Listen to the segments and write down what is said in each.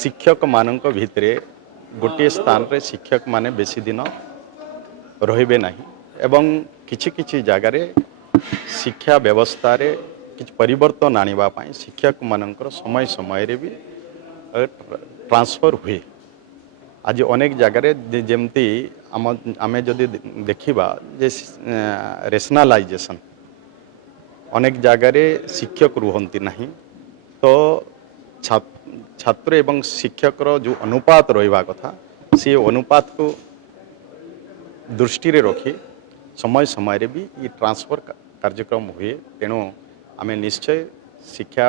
शिक्षक मानक भितरे गोटे स्थान रे शिक्षक माने बेसी दिन रहिबे नाही एवं किछि किछि जगार शिक्षा व्यवस्था रे किछि परिवर्तन आनिबा पाई शिक्षक मानकर समय समय रे भी ट्रांसफर हुए। आज अनेक जगार जेमती आमे जदि देखिबा जे रेशनलाइजेशन अनेक जगार शिक्षक रुहंती नहीं तो छात्र एवं शिक्षक जो अनुपात रहिबा कथा से अनुपात को दृष्टि रे रखी समय समय रे भी ये ट्रांसफर कार्यक्रम हुए। तेणु आमे निश्चय शिक्षा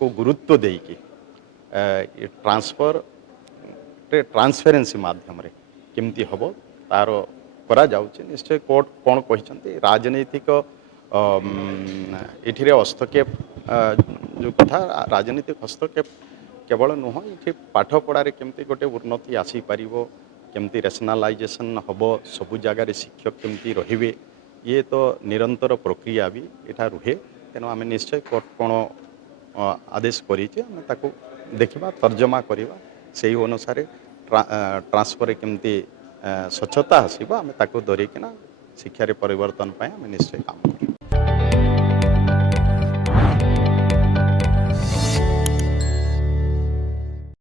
को गुरुत्व देकी ट्रांसफर ट्रांसपेरेंसी माध्यम रे केमती हबो तार करा जाउचे। निश्चय कोर्ट कोन कहिसंती राजनीतिक एठिरे हस्तक्षेप जो कथा राजनीतिक हस्तक्षेप केवल नुह ये पाठ पढ़ारे केमती गोटे उन्नति आसी पारिबो केमती रेशनलाइजेशन हबो सबु जगार शिक्षक केमती रहिबे ये तो निरंतर प्रक्रिया भी एठा रुहे। तेणु आम निश्चय कोर्ट कोण आदेश करिचे आम ताकू देखिबा तर्जमा करिबा सेही अनुसार ट्रांसफर केमती स्वच्छता आसीबो आम ताकू धरिकिना शिक्षा रे परिवर्तन पाए आम निश्चय काम करिबा।